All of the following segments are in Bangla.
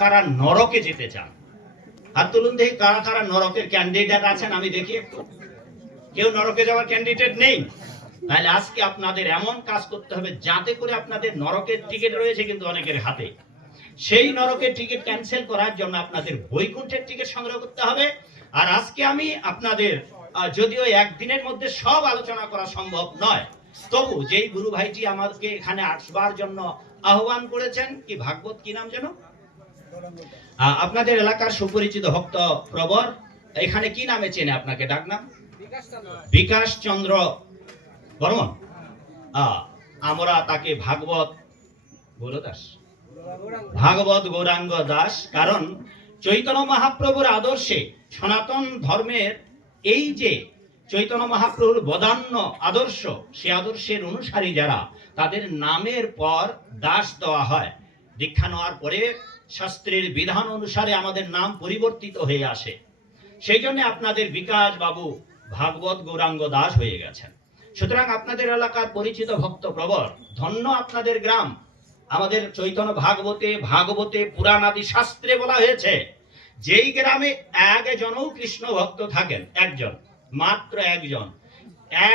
কারা নরকে যেতে চান। হাত তুলুন দেখি কারা কারা নরকের ক্যান্ডিডেট আছেন, আমি দেখি একটু। কেউ নরকে যাওয়ার ক্যান্ডিডেট নেই? তাহলে আজকে আপনাদের এমন কাজ করতে হবে, যাতে করে আপনাদের নরকের টিকিট রয়েছে কিন্তু অনেকের হাতে। সেই নরকের টিকিট ক্যান্সেল করার জন্য আপনাদের বৈকুণ্ঠের টিকিট সংগ্রহ করতে হবে। আর আজকে আমি আপনাদের যদিও একদিনের মধ্যে সব আলোচনা করা সম্ভব নয়, তবু যেই গুরু ভাইটি আমাকে এখানে আসবার জন্য আহ্বান করেছেন, কি ভাগবত কি নাম যেন? আপনাদের এলাকার সুপরিচিত ভক্ত প্রবর, এখানে কি নামে চেনে আপনাকে? ডাক নাম? বিকাশ চন্দ্র বর্মন। আমরা তাকে ভাগবত গৌরদাস। ভাগবত গৌরাঙ্গ দাস, কারণ চৈতন্য মহাপ্রভুর আদর্শে সনাতন ধর্মের এই যে চৈতন্য মহাপ্রভুর বদান্য আদর্শ, সে আদর্শের অনুসারী যারা, তাদের নামের পর দাস দেওয়া হয়। দীক্ষা নেওয়ার পরে শাস্ত্রের বিধান অনুসারে আমাদের নাম পরিবর্তিত হয়ে আসে। সেই জন্য আপনাদের বিকাশ বাবু ভাগবত গৌরাঙ্গ দাস হয়ে গেছেন। সুতরাং আপনাদের এলাকার পরিচিত ভক্ত প্রবর ধন্য আপনাদের গ্রাম। আমাদের চৈতন্য ভাগবতে ভাগবতে পুরাণ আদি শাস্ত্রে বলা হয়েছে যেই গ্রামে একজনও কৃষ্ণ ভক্ত থাকেন একজন মাত্র একজন।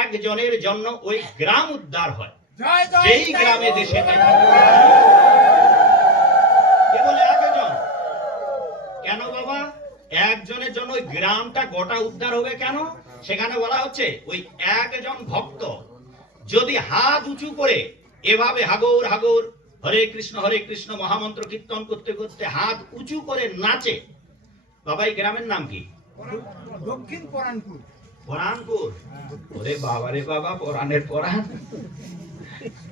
একজনের জন্য ওই গ্রাম উদ্ধার হয়। যেই গ্রামে দেশে কেবল একজন কেন বাবা একজনের জন্য ওই গ্রামটা গোটা উদ্ধার হবে কেন? সেখানে বলা হচ্ছে ওই একজন ভক্ত যদি হাত উঁচু করে এভাবে হাগর হাগর হরে কৃষ্ণ হরে কৃষ্ণ মহামন্ত্র কীর্তন করতে করতে হাত উঁচু করে নাচে বাবা এই গ্রামের নাম কি? দক্ষিণ পরানপুর। পরানপুর ওরে বাবা রে বাবা পরাণের পরাণ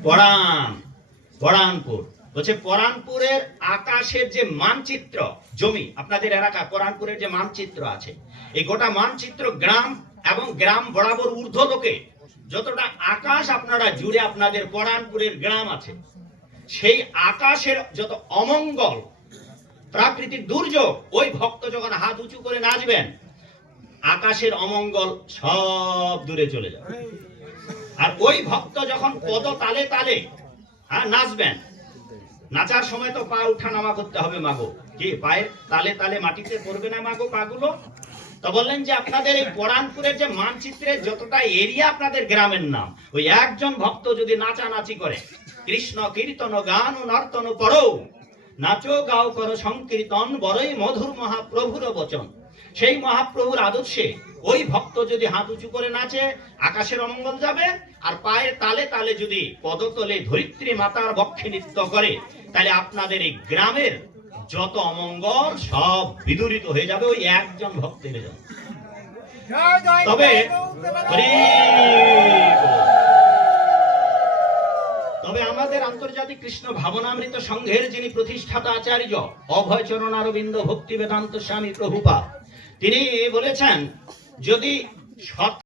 পরাণ পরানপুর। বলছে পরানপুরের আকাশের যে মানচিত্র, জমি, আপনাদের এলাকা পরানপুরের যে মানচিত্র আছে, এই গোটা মানচিত্র গ্রাম এবং গ্রাম বরাবর ঊর্ধ্বলোকে, যতটা আকাশ আপনারা জুড়ে আপনাদের পরানপুরের গ্রাম আছে, সেই আকাশের যত অমঙ্গল, প্রাকৃতিক দুর্যোগ, ওই ভক্ত যখন হাত উঁচু করে নাচবেন, আকাশের অমঙ্গল সব দূরে চলে যাবে। আর ওই ভক্ত যখন পদ তালে তালে হ্যাঁ নাচবেন নাচার সময় তো পা উঠা নামা করতে হবে মাগো। কি, পায়ের তালে তালে মাটিতে পড়বে না মাগো পাগুলো? তো বললেন যে আপনাদের এই পরানপুরের যে মানচিত্রের যতটা এরিয়া আপনাদের গ্রামের নাম, ওই একজন ভক্ত যদি নাচানাচি করে, কৃষ্ণ কীর্তন গান ও নর্তন পড়ো, নাচো গাও করো সংকীর্তন, বড়ই মধুর মহাপ্রভুর বচন। সেই মহাপ্রভুর আদর্শে ওই ভক্ত যদি হাত উঁচু করে নাচে, আকাশের অমঙ্গল যাবে, আর পায়ের তালে তালে যদি পদতলে ধরিত্রী মাতার বক্ষে নৃত্য করে তাহলে আপনাদের এই গ্রামের যত অমঙ্গল, সব বিদূরিত হয়ে যাবে, ওই একজন ভক্তের জন্য তবে। তবে আমাদের আন্তর্জাতিক কৃষ্ণ ভাবনামৃত সংঘের যিনি প্রতিষ্ঠাতা আচার্য, অভয় চরণ অরবিন্দ ভক্তি বেদান্ত স্বামী প্রভুপা, তিনি বলেছেন, যদি সৎ